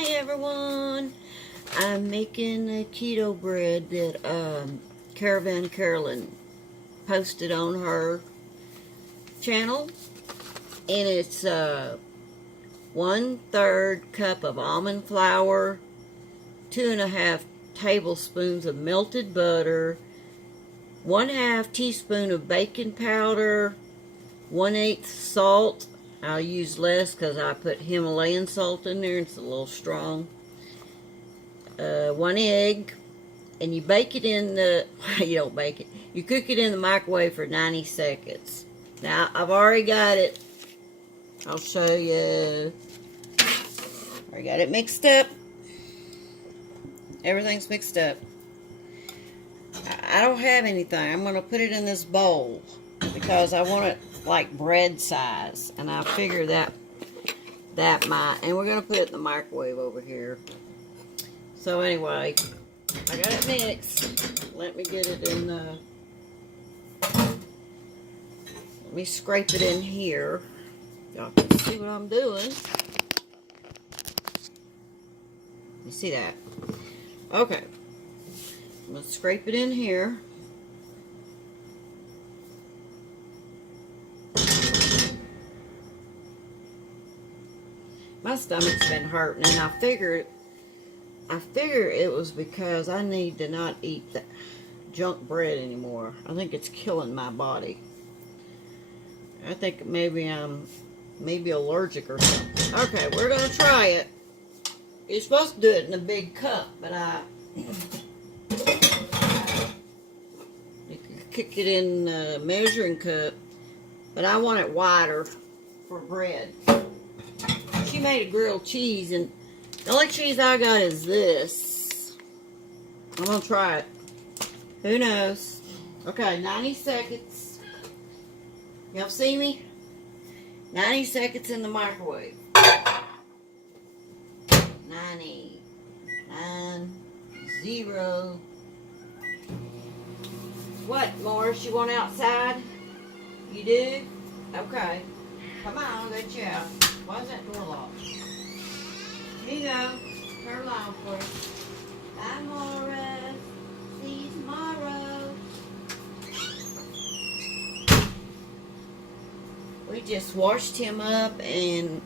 Hi everyone. I'm making a keto bread that Caravan Carolyn posted on her channel, and it's 1/3 cup of almond flour, 2.5 tablespoons of melted butter, 1/2 teaspoon of baking powder, 1/8 salt. I'll use less because I put Himalayan salt in there and it's a little strong. 1 egg, and you bake it in the, you don't bake it, you cook it in the microwave for 90 seconds. Now, I've already got it. I'll show you. I got it mixed up. Everything's mixed up. I don't have anything. I'm going to put it in this bowl because I want it like bread size, and I figure that might, and we're going to put it in the microwave over here. So anyway, I got it mixed. Let me get it in the, let me scrape it in here. Y'all can see what I'm doing. You see that? Okay. I'm going to scrape it in here. My stomach's been hurting, and I figured it was because I need to not eat that junk bread anymore. I think it's killing my body. I think maybe I'm allergic or something. Okay, we're gonna try it. You're supposed to do it in a big cup, but you can cook it in a measuring cup, but I want it wider for bread. She made a grilled cheese, and the only cheese I got is this. I'm gonna try it. Who knows? Okay, 90 seconds. Y'all see me? 90 seconds in the microwave. 90, 9, 0. What, Morris? You want outside? You do? Okay. Come on, I'll let you out. Why is that door locked? Here you go. Turn it on for you. Bye, Morris. See you tomorrow. We just washed him up and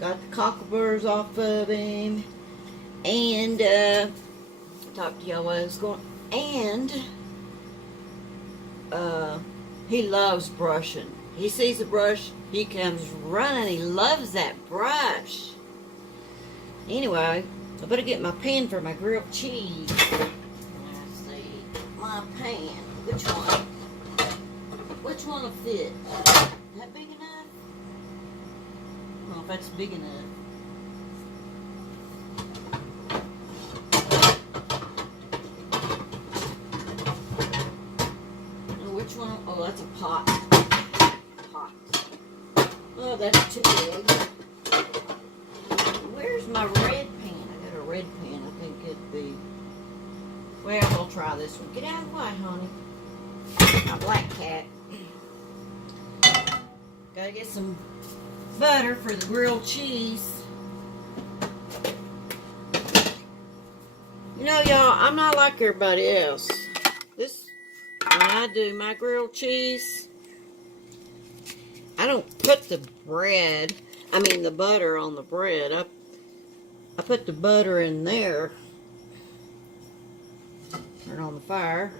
got the cockleburrs off of him. And, talked to y'all what I was going. And, he loves brushing. He sees a brush, he comes running. He loves that brush. Anyway, I better get my pan for my grilled cheese. Let's see. My pan. Which one? Which one will fit? Is that big enough? I don't know if that's big enough. Oh, which one? Oh, that's a pot. Oh, that's too big. Where's my red pan? I got a red pan. I think it'd be. Well, we'll try this one. Get out of the way, honey. My black cat. Gotta get some butter for the grilled cheese. You know, y'all, I'm not like everybody else. When I do my grilled cheese, I don't put the butter on the bread. I put the butter in there. Turn on the fire.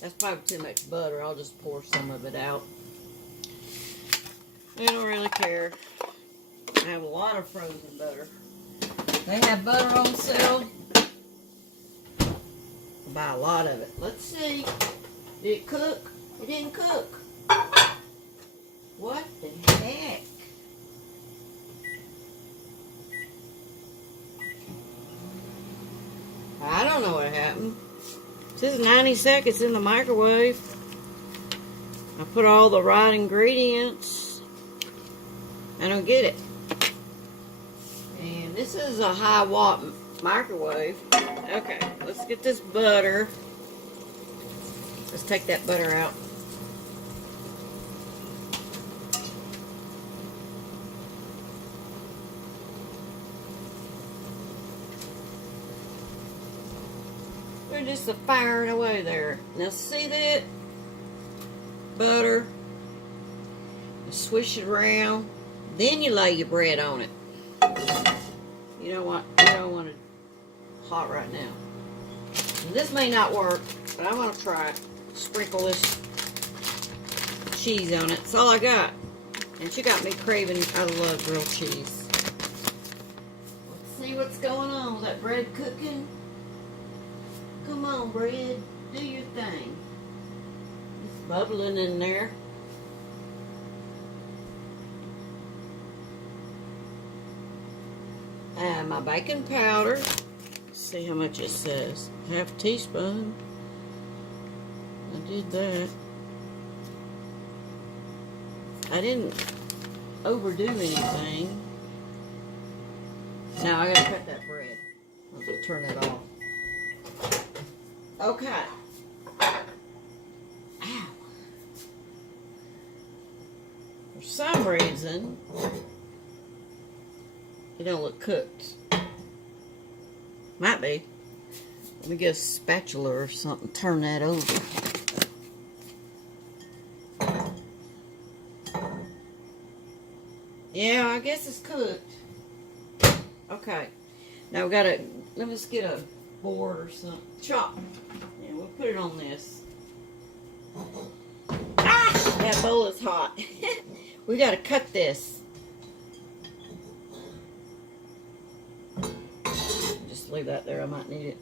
That's probably too much butter. I'll just pour some of it out. I don't really care. I have a lot of frozen butter. They have butter on sale. I'll buy a lot of it. Let's see. Did it cook? It didn't cook. What the heck? I don't know what happened. This is 90 seconds in the microwave. I put all the right ingredients. I don't get it. And this is a high watt microwave. Okay, let's get this butter. Let's take that butter out. We're just firing away there. Now see that? Butter. You swish it around. Then you lay your bread on it. You don't want it hot right now. And this may not work, but I'm gonna try it. Sprinkle this cheese on it. That's all I got. And she got me craving. I love grilled cheese. Let's see what's going on. Is that bread cooking? Come on, bread. Do your thing. It's bubbling in there. And my baking powder. Let's see how much it says. Half a teaspoon. I did that. I didn't overdo anything. Now I gotta cut that bread. I'll just turn that off. Okay. Ow. For some reason, it don't look cooked. Might be. Let me get a spatula or something. Turn that over. Yeah, I guess it's cooked. Okay. Now we gotta, let me just get a board or something. Chop. Yeah, we'll put it on this. Ah! That bowl is hot. We gotta cut this. Just leave that there. I might need it.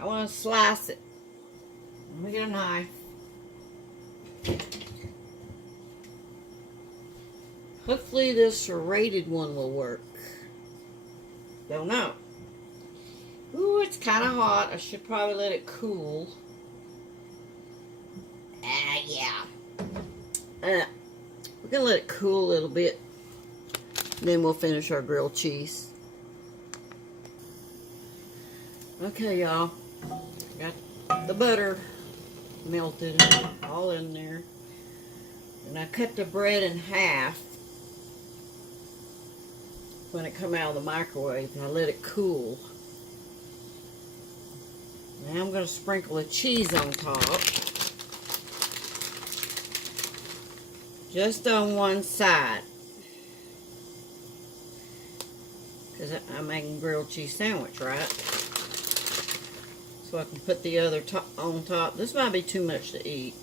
I want to slice it. Let me get a knife. Hopefully this serrated one will work. Don't know. Ooh, it's kind of hot. I should probably let it cool. Yeah. We're going to let it cool a little bit. Then we'll finish our grilled cheese. Okay, y'all. Got the butter melted all in there. And I cut the bread in half when it come out of the microwave, and I let it cool. Now I'm going to sprinkle the cheese on top. Just on one side. Because I'm making grilled cheese sandwich, right? So I can put the other on top. This might be too much to eat.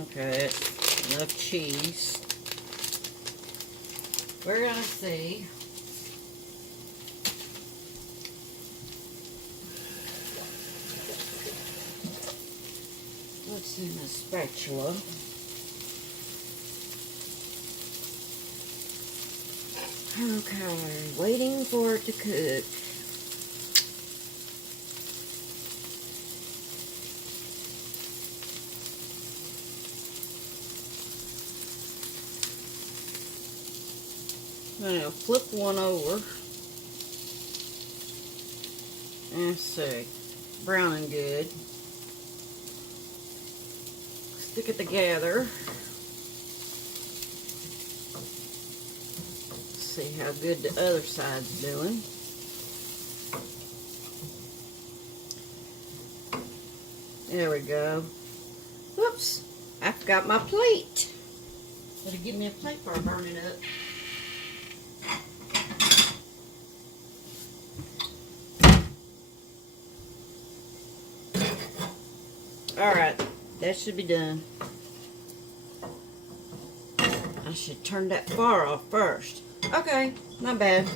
Okay, that's enough cheese. We're going to see. Let's see my spatula. Okay, waiting for it to cook. I'm going to flip one over. Let's see. Browning good. Stick it together. See how good the other side's doing. There we go. Whoops. I forgot my plate. Better give me a plate before I burn it up. Alright, that should be done. I should turn that far off first. Okay, not bad.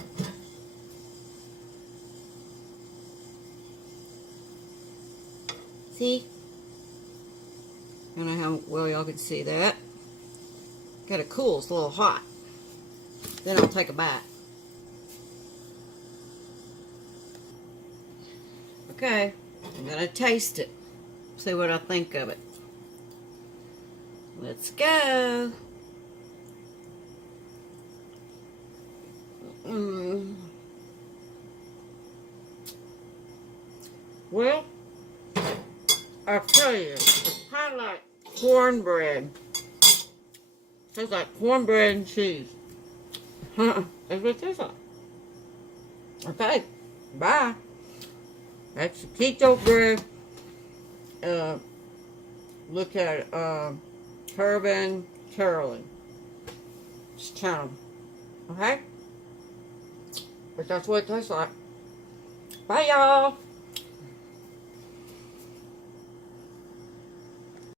See? I don't know how well y'all can see that. Gotta cool, it's a little hot. Then I'll take a bite. Okay, I'm gonna taste it. See what I think of it. Let's go. Well, I'll tell you, it's kind of like cornbread. Tastes like cornbread and cheese. That's what it tastes like. Okay, bye. That's the keto bread. Look at Caravan Carolyn. It's channel. Okay? But that's what it tastes like. Bye, y'all.